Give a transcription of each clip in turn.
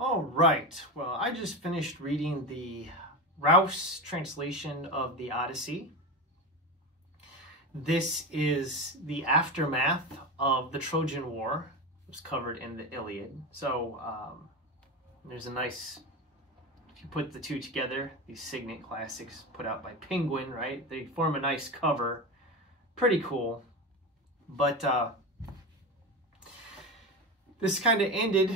All right, well, I just finished reading the Rouse translation of the Odyssey. This is the aftermath of the Trojan War. It was covered in the Iliad. So there's a nice, if you put the two together, these Signet classics put out by Penguin, right? They form a nice cover. Pretty cool. But this kind of ended,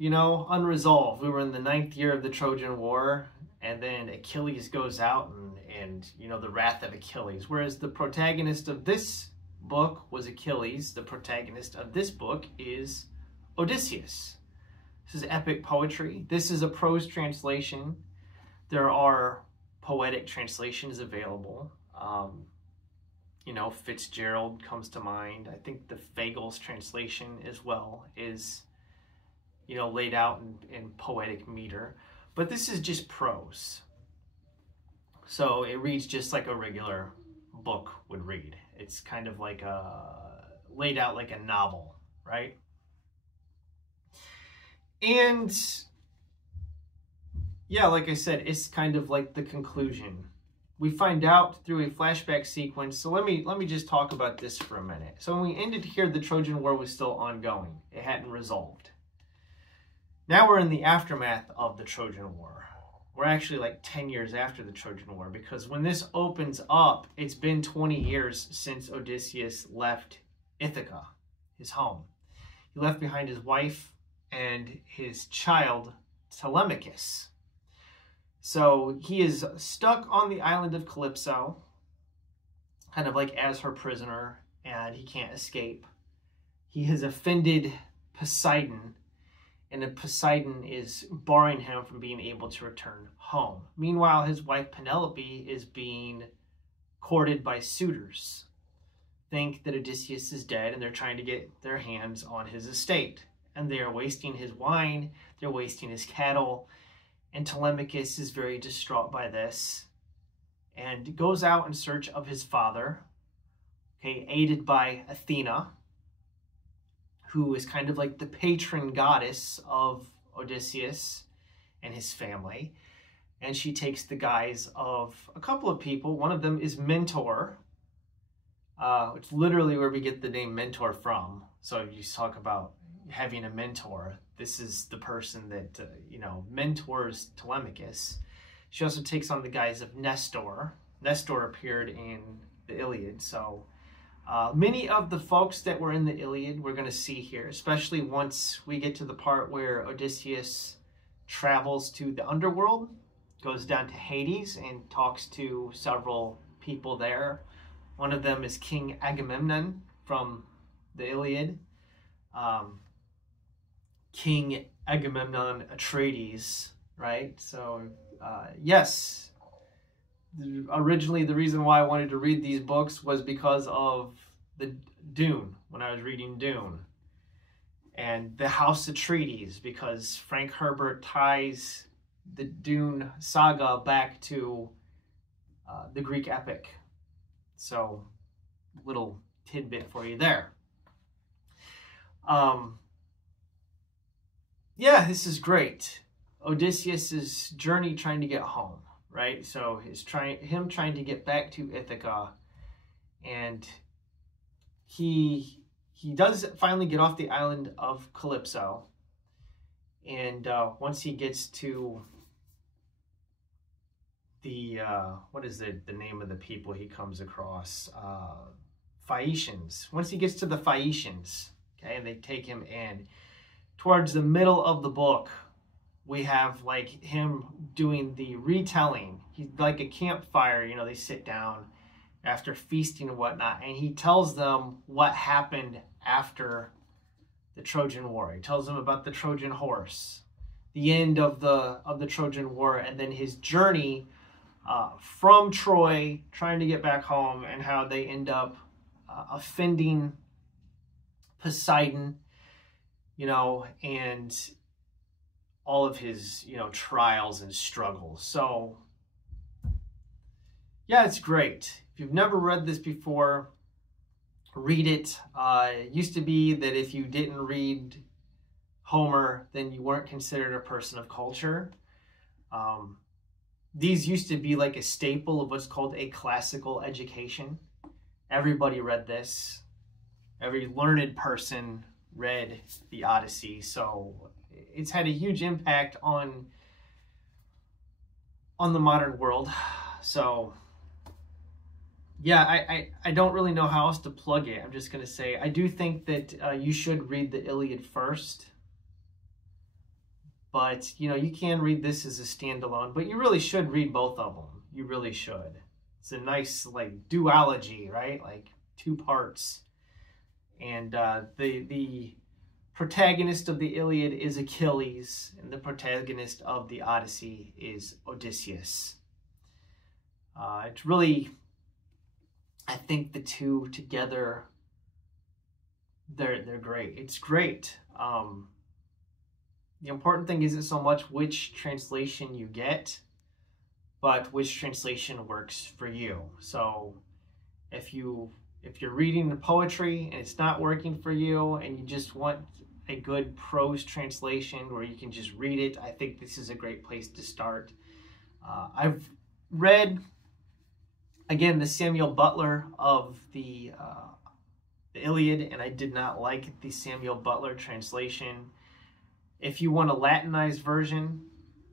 you know, unresolved. We were in the 9th year of the Trojan War, and then Achilles goes out and you know, the wrath of Achilles. Whereas the protagonist of this book was Achilles, the protagonist of this book is Odysseus. This is epic poetry. This is a prose translation. There are poetic translations available. You know, Fitzgerald comes to mind. I think the Fagel's translation as well is, you know, laid out in poetic meter. But this is just prose. So it reads just like a regular book would read. It's kind of like laid out like a novel, right? And yeah, like I said, it's kind of like the conclusion. We find out through a flashback sequence. So let me just talk about this for a minute. So when we ended here, the Trojan War was still ongoing. It hadn't resolved. Now we're in the aftermath of the Trojan War. We're actually like 10 years after the Trojan War, because when this opens up, it's been 20 years since Odysseus left Ithaca, his home. He left behind his wife and his child, Telemachus. So he is stuck on the island of Calypso, kind of like as her prisoner, and he can't escape. He has offended Poseidon, and Poseidon is barring him from being able to return home. Meanwhile, his wife Penelope is being courted by suitors. Think that Odysseus is dead, and they're trying to get their hands on his estate. And they are wasting his wine, they're wasting his cattle, and Telemachus is very distraught by this and goes out in search of his father, okay, aided by Athena, who is kind of like the patron goddess of Odysseus and his family. And she takes the guise of a couple of people. One of them is Mentor, which is literally where we get the name Mentor from. So if you talk about having a mentor, this is the person that, you know, mentors Telemachus. She also takes on the guise of Nestor. Nestor appeared in the Iliad, so many of the folks that were in the Iliad we're going to see here, especially once we get to the part where Odysseus travels to the underworld, goes down to Hades and talks to several people there. One of them is King Agamemnon from the Iliad. King Agamemnon Atreides, right? So, yes, originally the reason why I wanted to read these books was because of the Dune, when I was reading Dune, and the House Atreides, because Frank Herbert ties the Dune saga back to the Greek epic. So, little tidbit for you there. Yeah, this is great. Odysseus's journey trying to get home, right? So him trying to get back to Ithaca, and he does finally get off the island of Calypso, and once he gets to the what is the name of the people he comes across? Phaeacians. Once he gets to the Phaeacians, okay, and they take him in. Towards the middle of the book, we have like him doing the retelling. He's like a campfire, you know, they sit down after feasting and whatnot, and he tells them what happened after the Trojan War. He tells them about the Trojan horse, the end of the Trojan War, and then his journey from Troy, trying to get back home, and how they end up offending Poseidon, you know, and all of his, you know, trials and struggles. So, yeah, it's great. If you've never read this before, read it. It used to be that if you didn't read Homer, then you weren't considered a person of culture. These used to be like a staple of what's called a classical education. Everybody read this. Every learned person read the Odyssey. So it's had a huge impact on the modern world. So yeah, I don't really know how else to plug it. I'm just going to say, I do think that you should read the Iliad first. But, you know, you can read this as a standalone, but you really should read both of them. You really should. It's a nice, like, duology, right? Like, 2 parts. And the protagonist of the Iliad is Achilles, and the protagonist of the Odyssey is Odysseus. It's really, I think the two together, they're great. It's great. The important thing isn't so much which translation you get, but which translation works for you. So if you're reading the poetry and it's not working for you and you just want a good prose translation where you can just read it, I think this is a great place to start. I've read, again, the Samuel Butler of the Iliad, and I did not like the Samuel Butler translation. If you want a Latinized version,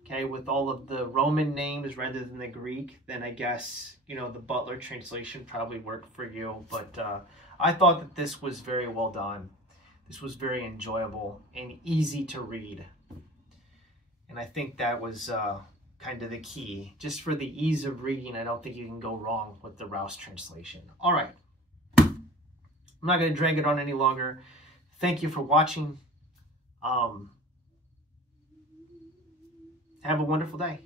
okay, with all of the Roman names rather than the Greek, then I guess, you know, the Butler translation probably worked for you. But I thought that this was very well done. This was very enjoyable and easy to read. And I think that was kind of the key. Just for the ease of reading, I don't think you can go wrong with the Rouse translation. All right. I'm not going to drag it on any longer. Thank you for watching. Have a wonderful day.